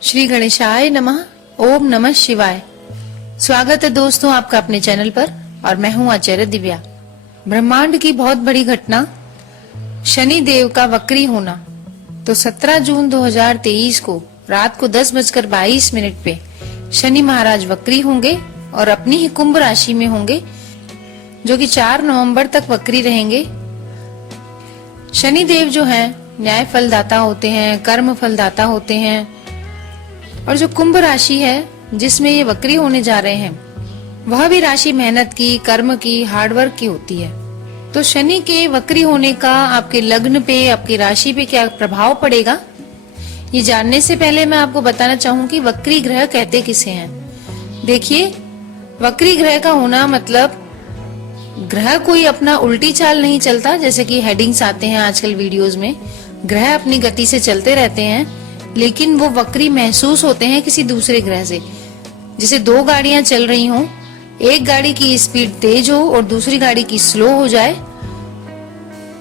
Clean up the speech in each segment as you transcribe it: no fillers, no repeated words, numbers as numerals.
श्री गणेशाय नमः। ओम नमः शिवाय। स्वागत है दोस्तों आपका अपने चैनल पर और मैं हूं आचार्य दिव्या। ब्रह्मांड की बहुत बड़ी घटना शनि देव का वक्री होना। तो 17 जून 2023 को रात को 10:22 पे शनि महाराज वक्री होंगे और अपनी ही कुंभ राशि में होंगे, जो कि 4 नवंबर तक वक्री रहेंगे। शनि देव जो हैं न्याय फलदाता होते हैं, कर्म फलदाता होते हैं, और जो कुंभ राशि है जिसमें ये वक्री होने जा रहे हैं वह भी राशि मेहनत की, कर्म की, हार्डवर्क की होती है। तो शनि के वक्री होने का आपके लग्न पे, आपकी राशि पे क्या प्रभाव पड़ेगा, ये जानने से पहले मैं आपको बताना चाहूंगी वक्री ग्रह कहते किसे हैं। देखिए, वक्री ग्रह का होना मतलब ग्रह कोई अपना उल्टी चाल नहीं चलता, जैसे कि हेडिंग्स आते हैं आजकल वीडियोस में। ग्रह अपनी गति से चलते रहते हैं, लेकिन वो वक्री महसूस होते हैं किसी दूसरे ग्रह से। जैसे 2 गाड़ियां चल रही हों, एक गाड़ी की स्पीड तेज हो और दूसरी गाड़ी की स्लो हो जाए।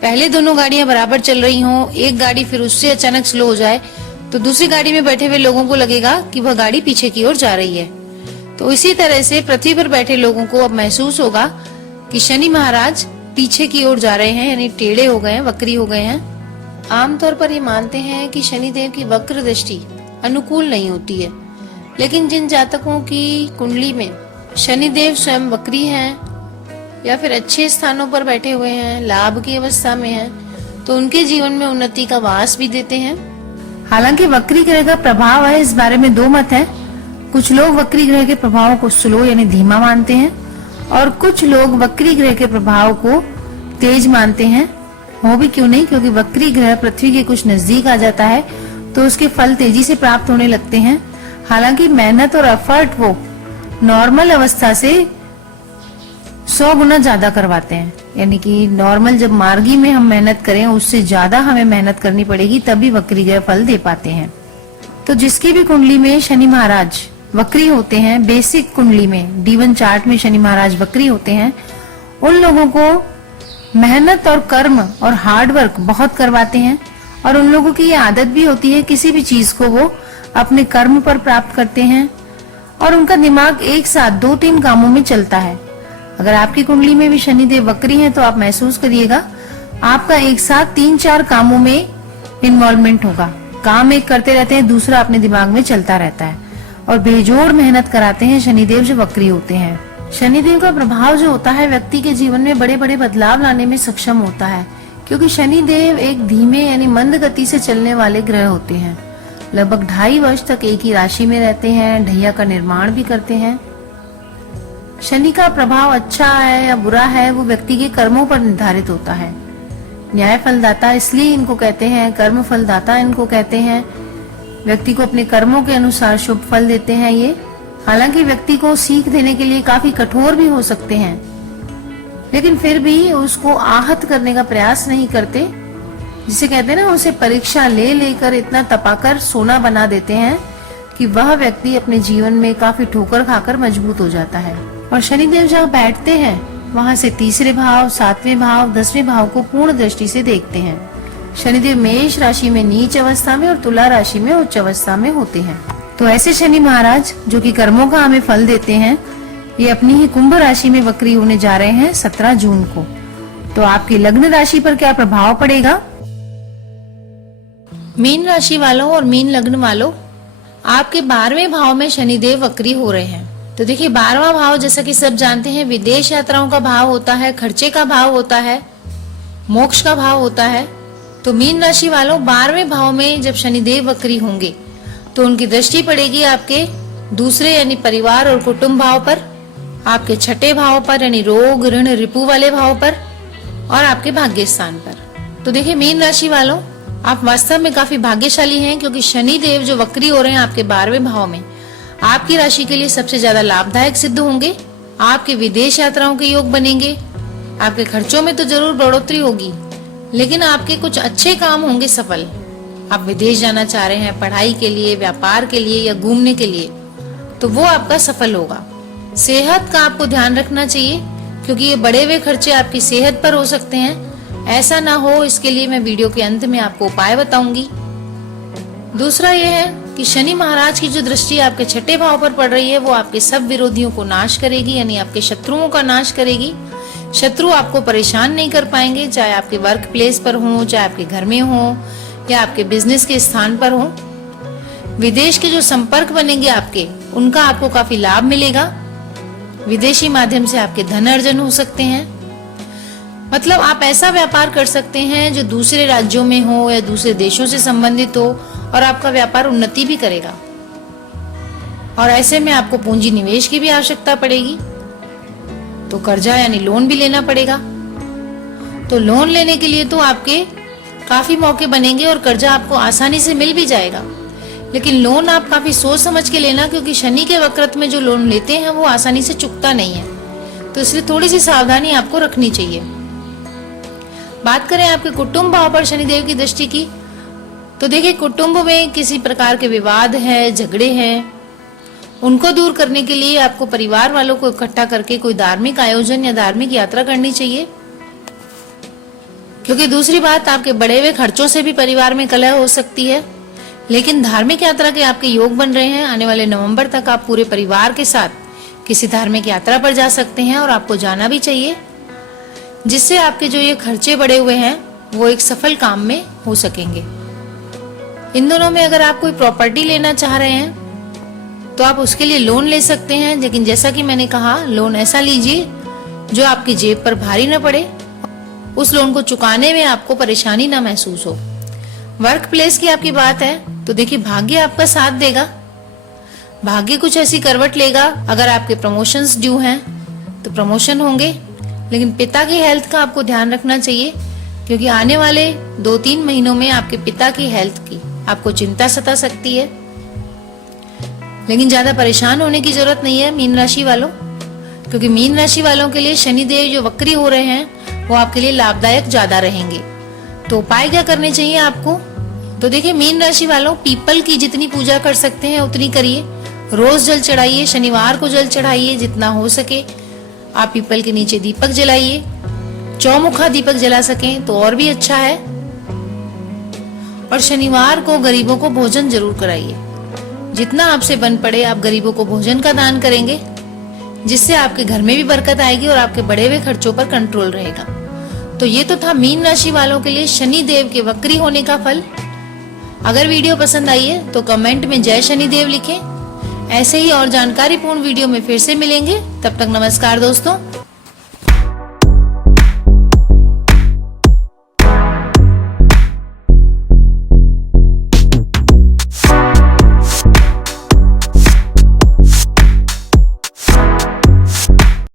पहले दोनों गाड़ियां बराबर चल रही हों, एक गाड़ी फिर उससे अचानक स्लो हो जाए, तो दूसरी गाड़ी में बैठे हुए लोगों को लगेगा कि वह गाड़ी पीछे की ओर जा रही है। तो इसी तरह से पृथ्वी पर बैठे लोगों को अब महसूस होगा कि शनि महाराज पीछे की ओर जा रहे हैं, यानी टेढ़े हो गए हैं, वक्री हो गए हैं। आमतौर पर ये मानते हैं कि शनि देव की वक्र दृष्टि अनुकूल नहीं होती है, लेकिन जिन जातकों की कुंडली में शनि देव स्वयं वक्री हैं या फिर अच्छे स्थानों पर बैठे हुए हैं, लाभ की अवस्था में हैं, तो उनके जीवन में उन्नति का वास भी देते हैं। हालांकि वक्री ग्रह का प्रभाव है, इस बारे में 2 मत है। कुछ लोग वक्री ग्रह के प्रभाव को स्लो यानी धीमा मानते हैं और कुछ लोग वक्री ग्रह के प्रभाव को तेज मानते हैं। हो भी क्यों नहीं, क्योंकि वक्री ग्रह पृथ्वी के कुछ नजदीक आ जाता है तो उसके फल तेजी से प्राप्त होने लगते हैं। हालांकि मेहनत और एफर्ट वो नॉर्मल अवस्था से 100 गुना ज्यादा करवाते हैं, यानी कि नॉर्मल जब मार्गी में हम मेहनत करें उससे ज्यादा हमें मेहनत करनी पड़ेगी, तभी वक्री ग्रह फल दे पाते हैं। तो जिसकी भी कुंडली में शनि महाराज वक्री होते हैं, बेसिक कुंडली में D1 चार्ट में शनि महाराज वक्री होते हैं, उन लोगों को मेहनत और कर्म और हार्ड वर्क बहुत करवाते हैं। और उन लोगों की ये आदत भी होती है, किसी भी चीज को वो अपने कर्म पर प्राप्त करते हैं और उनका दिमाग एक साथ 2-3 कामों में चलता है। अगर आपकी कुंडली में भी शनिदेव वक्री हैं तो आप महसूस करिएगा आपका एक साथ 3-4 कामों में इन्वॉल्वमेंट होगा। काम एक करते रहते हैं, दूसरा अपने दिमाग में चलता रहता है और बेजोड़ मेहनत कराते हैं शनिदेव जो वक्री होते हैं। शनिदेव का प्रभाव जो होता है व्यक्ति के जीवन में बड़े बड़े बदलाव लाने में सक्षम होता है, क्योंकि शनिदेव एक धीमे यानी मंद गति से चलने वाले ग्रह होते हैं। लगभग 2.5 वर्ष तक एक ही राशि में रहते हैं, ढैया का निर्माण भी करते हैं। शनि का प्रभाव अच्छा है या बुरा है वो व्यक्ति के कर्मों पर निर्धारित होता है। न्याय फलदाता इसलिए इनको कहते हैं, कर्म फलदाता इनको कहते हैं। व्यक्ति को अपने कर्मों के अनुसार शुभ फल देते हैं ये। हालांकि व्यक्ति को सीख देने के लिए काफी कठोर भी हो सकते हैं, लेकिन फिर भी उसको आहत करने का प्रयास नहीं करते। जिसे कहते हैं ना, उसे परीक्षा ले लेकर इतना तपाकर सोना बना देते हैं कि वह व्यक्ति अपने जीवन में काफी ठोकर खाकर मजबूत हो जाता है। और शनिदेव जहाँ बैठते हैं वहां से 3रे भाव, 7वें भाव, 10वें भाव को पूर्ण दृष्टि से देखते हैं। शनिदेव मेष राशि में नीच अवस्था में और तुला राशि में उच्च अवस्था में होते हैं। तो ऐसे शनि महाराज जो कि कर्मों का हमें फल देते हैं, ये अपनी ही कुंभ राशि में वक्री होने जा रहे हैं 17 जून को। तो आपकी लग्न राशि पर क्या प्रभाव पड़ेगा? मीन राशि वालों और मीन लग्न वालों, आपके 12वें भाव में शनिदेव वक्री हो रहे हैं। तो देखिए, 12वां भाव जैसा कि सब जानते हैं विदेश यात्राओं का भाव होता है, खर्चे का भाव होता है, मोक्ष का भाव होता है। तो मीन राशि वालों 12वें भाव में जब शनिदेव वक्री होंगे तो उनकी दृष्टि पड़ेगी आपके दूसरे यानी परिवार और कुटुंब भाव पर, आपके 6ठे भाव पर यानी रोग ऋण रिपु वाले भाव पर, और आपके भाग्य स्थान पर। तो देखिए मीन राशि वालों, आप वास्तव में काफी भाग्यशाली हैं, क्योंकि शनि देव जो वक्री हो रहे हैं आपके 12वें भाव में आपकी राशि के लिए सबसे ज्यादा लाभदायक सिद्ध होंगे। आपके विदेश यात्राओं के योग बनेंगे। आपके खर्चों में तो जरूर बढ़ोतरी होगी, लेकिन आपके कुछ अच्छे काम होंगे सफल। आप विदेश जाना चाह रहे हैं पढ़ाई के लिए, व्यापार के लिए या घूमने के लिए, तो वो आपका सफल होगा। सेहत का आपको ध्यान रखना चाहिए, क्योंकि ये बढ़े हुए खर्चे आपकी सेहत पर हो सकते हैं। ऐसा ना हो इसके लिए मैं वीडियो के अंत में आपको उपाय बताऊंगी। दूसरा ये है कि शनि महाराज की जो दृष्टि आपके छठे भाव पर पड़ रही है वो आपके सब विरोधियों को नाश करेगी, यानी आपके शत्रुओं का नाश करेगी। शत्रु आपको परेशान नहीं कर पाएंगे, चाहे आपके वर्क प्लेस पर हो, चाहे आपके घर में हो या आपके बिजनेस के स्थान पर हो। विदेश के जो संपर्क बनेंगे आपके, उनका आपको काफी लाभ मिलेगा। विदेशी माध्यम से आपके धन अर्जन हो सकते हैं। मतलब आप ऐसा व्यापार कर सकते हैं जो दूसरे राज्यों में हो या दूसरे देशों से संबंधित हो, और आपका व्यापार उन्नति भी करेगा। और ऐसे में आपको पूंजी निवेश की भी आवश्यकता पड़ेगी, तो कर्जा यानी लोन भी लेना पड़ेगा। तो लोन लेने के लिए तो आपके काफी मौके बनेंगे और कर्जा आपको आसानी से मिल भी जाएगा। लेकिन लोन आप काफी सोच समझ के लेना, क्योंकि शनि के वक्रत्व में जो लोन लेते हैं वो आसानी से चुकता नहीं है, तो इसलिए थोड़ी सी सावधानी आपको रखनी चाहिए। बात करें आपके कुटुंब भाव पर शनिदेव की दृष्टि की, तो देखिए कुटुंब में किसी प्रकार के विवाद है, झगड़े हैं, उनको दूर करने के लिए आपको परिवार वालों को इकट्ठा करके कोई धार्मिक आयोजन या धार्मिक यात्रा करनी चाहिए। क्योंकि दूसरी बात, आपके बढ़े हुए खर्चों से भी परिवार में कलह हो सकती है। लेकिन धार्मिक यात्रा के आपके योग बन रहे हैं। आने वाले नवंबर तक आप पूरे परिवार के साथ किसी धार्मिक यात्रा पर जा सकते हैं, और आपको जाना भी चाहिए, जिससे आपके जो ये खर्चे बढ़े हुए हैं वो एक सफल काम में हो सकेंगे। इन दोनों में अगर आप कोई प्रॉपर्टी लेना चाह रहे हैं तो आप उसके लिए लोन ले सकते हैं, लेकिन जैसा कि मैंने कहा, लोन ऐसा लीजिए जो आपकी जेब पर भारी न पड़े, उस लोन को चुकाने में आपको परेशानी ना महसूस हो। वर्क प्लेस की आपकी बात है तो देखिए भाग्य आपका साथ देगा। भाग्य कुछ ऐसी करवट लेगा, अगर आपके प्रमोशंस ड्यू हैं तो प्रमोशन होंगे। लेकिन पिता की हेल्थ का आपको ध्यान रखना चाहिए, क्योंकि आने वाले 2-3 महीनों में आपके पिता की हेल्थ की आपको चिंता सता सकती है। लेकिन ज्यादा परेशान होने की जरूरत नहीं है मीन राशि वालों, क्योंकि मीन राशि वालों के लिए शनिदेव जो वक्री हो रहे हैं वो आपके लिए लाभदायक ज्यादा रहेंगे। तो उपाय क्या करने चाहिए आपको? तो देखिए मीन राशि वालों, पीपल की जितनी पूजा कर सकते हैं उतनी करिए। रोज जल चढ़ाइए, शनिवार को जल चढ़ाइए जितना हो सके। आप पीपल के नीचे दीपक जलाइए, चौमुखा दीपक जला सकें तो और भी अच्छा है। और शनिवार को गरीबों को भोजन जरूर कराइए। जितना आपसे बन पड़े आप गरीबों को भोजन का दान करेंगे, जिससे आपके घर में भी बरकत आएगी और आपके बढ़े हुए खर्चों पर कंट्रोल रहेगा। तो ये तो था मीन राशि वालों के लिए शनि देव के वक्री होने का फल। अगर वीडियो पसंद आई है तो कमेंट में जय शनिदेव लिखें। ऐसे ही और जानकारीपूर्ण वीडियो में फिर से मिलेंगे। तब तक नमस्कार दोस्तों।